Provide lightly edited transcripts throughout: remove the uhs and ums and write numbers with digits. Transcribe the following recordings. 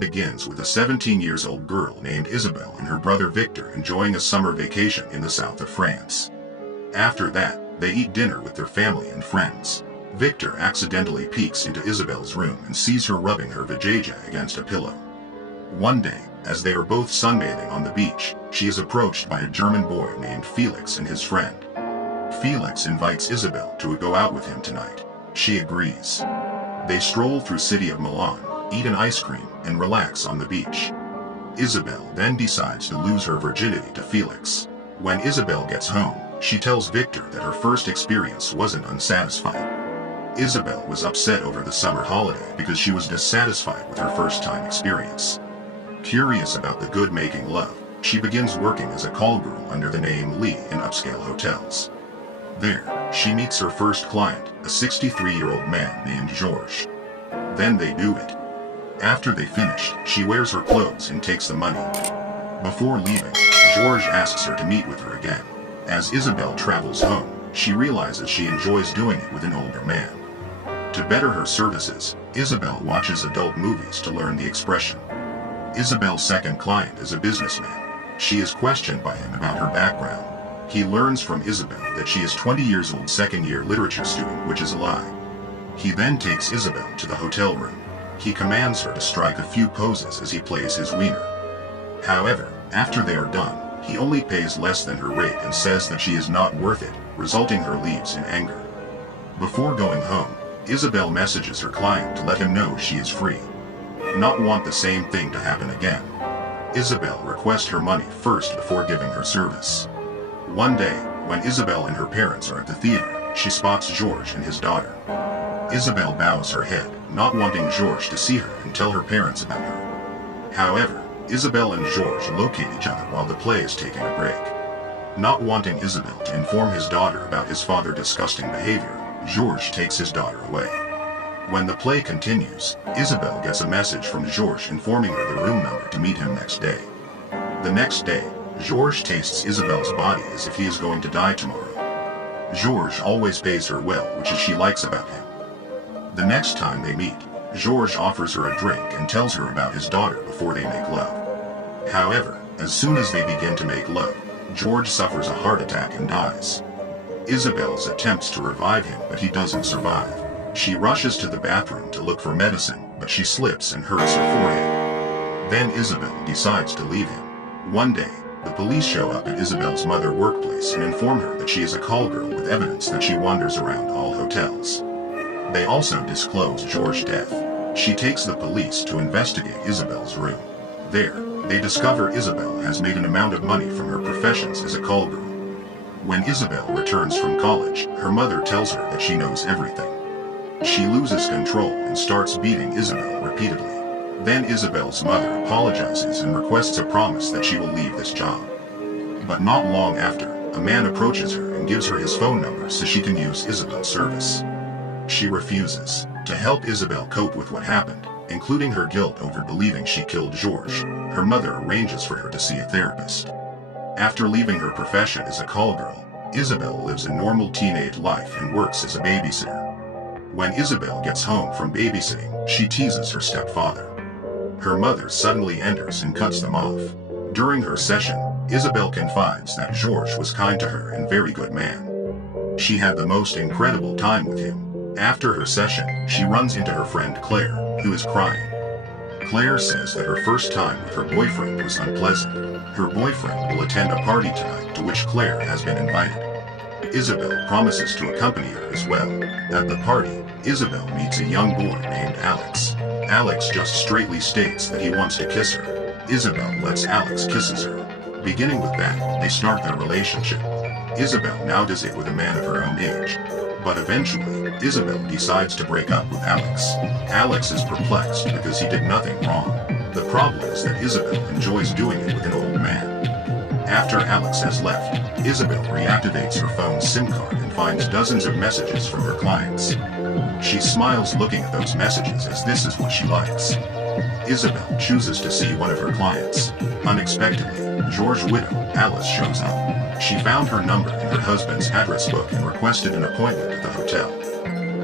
begins with a 17-year-old girl named Isabelle and her brother Victor enjoying a summer vacation in the south of France. After that, they eat dinner with their family and friends. Victor accidentally peeks into Isabelle's room and sees her rubbing her vajayjay against a pillow. One day, as they are both sunbathing on the beach, she is approached by a German boy named Felix and his friend. Felix invites Isabelle to go out with him tonight. She agrees. They stroll through city of Milan, eat an ice cream, and relax on the beach. Isabelle then decides to lose her virginity to Felix. When Isabelle gets home, she tells Victor that her first experience wasn't unsatisfying. Isabelle was upset over the summer holiday because she was dissatisfied with her first-time experience. Curious about the good making love, she begins working as a call girl under the name Lee in upscale hotels. There, she meets her first client, a 63-year-old man named Georges. Then they do it. After they finish, she wears her clothes and takes the money. Before leaving, Georges asks her to meet with her again. As Isabelle travels home, she realizes she enjoys doing it with an older man. To better her services, Isabelle watches adult movies to learn the expression. Isabelle's second client is a businessman. She is questioned by him about her background. He learns from Isabelle that she is 20 years old second-year literature student, which is a lie. He then takes Isabelle to the hotel room. He commands her to strike a few poses as he plays his wiener. However, after they are done, he only pays less than her rate and says that she is not worth it, resulting her leaves in anger. Before going home, Isabelle messages her client to let him know she is free. Not want the same thing to happen again. Isabelle requests her money first before giving her service. One day, when Isabelle and her parents are at the theater, she spots Georges and his daughter. Isabelle bows her head, not wanting Georges to see her and tell her parents about her. However, Isabelle and Georges locate each other while the play is taking a break. Not wanting Isabelle to inform his daughter about his father's disgusting behavior, Georges takes his daughter away. When the play continues, Isabelle gets a message from Georges informing her the room number to meet him next day. The next day, Georges tastes Isabelle's body as if he is going to die tomorrow. Georges always pays her well, which she likes about him. The next time they meet, Georges offers her a drink and tells her about his daughter before they make love. However, as soon as they begin to make love, Georges suffers a heart attack and dies. Isabelle attempts to revive him, but he doesn't survive. She rushes to the bathroom to look for medicine, but she slips and hurts her forehead. Then Isabelle decides to leave him. One day, the police show up at Isabelle's mother's workplace and inform her that she is a call girl with evidence that she wanders around all hotels. They also disclose Georges' death. She takes the police to investigate Isabelle's room. There, they discover Isabelle has made an amount of money from her professions as a call girl. When Isabelle returns from college, her mother tells her that she knows everything. She loses control and starts beating Isabelle repeatedly. Then Isabelle's mother apologizes and requests a promise that she will leave this job. But not long after, a man approaches her and gives her his phone number so she can use Isabelle's service. She refuses. To help Isabelle cope with what happened, including her guilt over believing she killed Georges, her mother arranges for her to see a therapist. After leaving her profession as a call girl, Isabelle lives a normal teenage life and works as a babysitter. When Isabelle gets home from babysitting, she teases her stepfather. Her mother suddenly enters and cuts them off. During her session, Isabelle confides that Georges was kind to her and very good man. She had the most incredible time with him. After her session, she runs into her friend Claire, who is crying. Claire says that her first time with her boyfriend was unpleasant. Her boyfriend will attend a party tonight to which Claire has been invited. Isabelle promises to accompany her as well. At the party, Isabelle meets a young boy named Alex. Alex just straightly states that he wants to kiss her. Isabelle lets Alex kisses her. Beginning with that, they start their relationship. Isabelle now does it with a man of her own age. But eventually, Isabelle decides to break up with Alex. Alex is perplexed because he did nothing wrong. The problem is that Isabelle enjoys doing it with an old man. After Alex has left, Isabelle reactivates her phone's SIM card and finds dozens of messages from her clients. She smiles looking at those messages as this is what she likes. Isabelle chooses to see one of her clients. Unexpectedly, Georges' widow, Alice, shows up. She found her number in her husband's address book and requested an appointment at the hotel.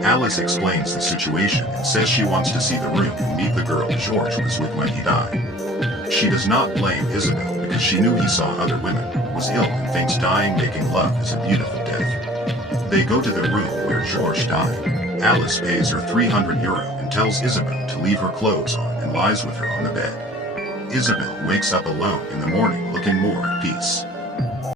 Alice explains the situation and says she wants to see the room and meet the girl George was with when he died. She does not blame Isabel because she knew he saw other women, was ill and thinks dying making love is a beautiful death. They go to the room where George died. Alice pays her €300 and tells Isabel to leave her clothes on and lies with her on the bed. Isabel wakes up alone in the morning looking more at peace.